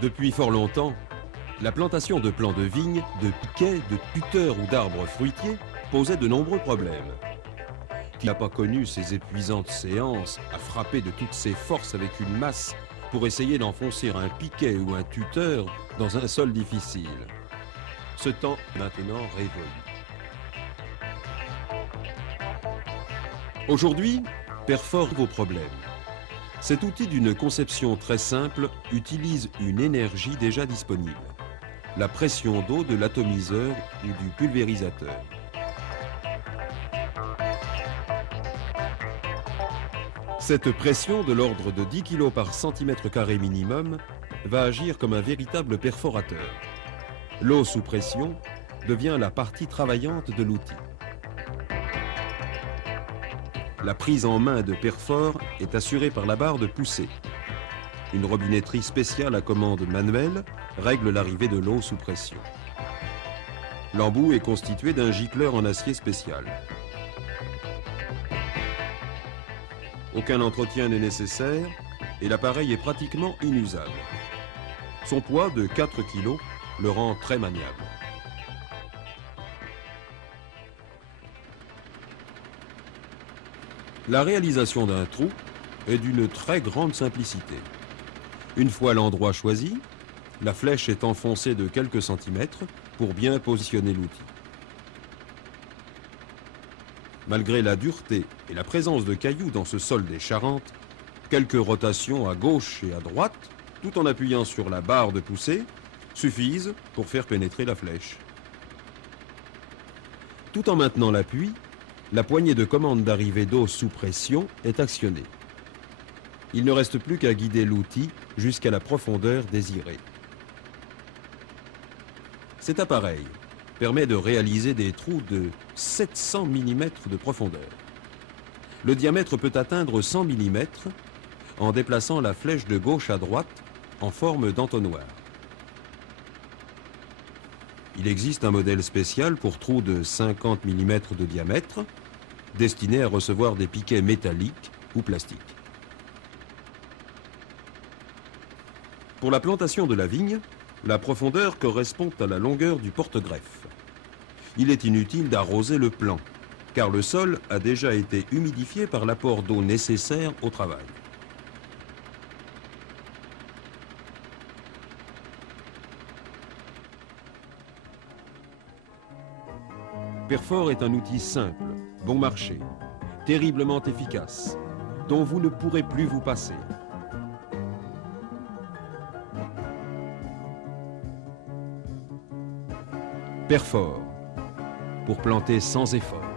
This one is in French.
Depuis fort longtemps, la plantation de plants de vignes, de piquets, de tuteurs ou d'arbres fruitiers posait de nombreux problèmes. Qui n'a pas connu ces épuisantes séances à frapper de toutes ses forces avec une masse pour essayer d'enfoncer un piquet ou un tuteur dans un sol difficile? Ce temps est maintenant révolu. Aujourd'hui, Perfor vos problèmes. Cet outil d'une conception très simple utilise une énergie déjà disponible, la pression d'eau de l'atomiseur ou du pulvérisateur. Cette pression de l'ordre de 10 kg par cm² minimum va agir comme un véritable perforateur. L'eau sous pression devient la partie travaillante de l'outil. La prise en main de Perfor est assurée par la barre de poussée. Une robinetterie spéciale à commande manuelle règle l'arrivée de l'eau sous pression. L'embout est constitué d'un gicleur en acier spécial. Aucun entretien n'est nécessaire et l'appareil est pratiquement inusable. Son poids de 4 kg le rend très maniable. La réalisation d'un trou est d'une très grande simplicité. Une fois l'endroit choisi, la flèche est enfoncée de quelques centimètres pour bien positionner l'outil. Malgré la dureté et la présence de cailloux dans ce sol des Charentes, quelques rotations à gauche et à droite, tout en appuyant sur la barre de poussée, suffisent pour faire pénétrer la flèche. Tout en maintenant l'appui, la poignée de commande d'arrivée d'eau sous pression est actionnée. Il ne reste plus qu'à guider l'outil jusqu'à la profondeur désirée. Cet appareil permet de réaliser des trous de 700 mm de profondeur. Le diamètre peut atteindre 100 mm en déplaçant la flèche de gauche à droite en forme d'entonnoir. Il existe un modèle spécial pour trous de 50 mm de diamètre, destiné à recevoir des piquets métalliques ou plastiques. Pour la plantation de la vigne, la profondeur correspond à la longueur du porte-greffe. Il est inutile d'arroser le plant, car le sol a déjà été humidifié par l'apport d'eau nécessaire au travail. Perfor est un outil simple, bon marché, terriblement efficace, dont vous ne pourrez plus vous passer. Perfor, pour planter sans effort.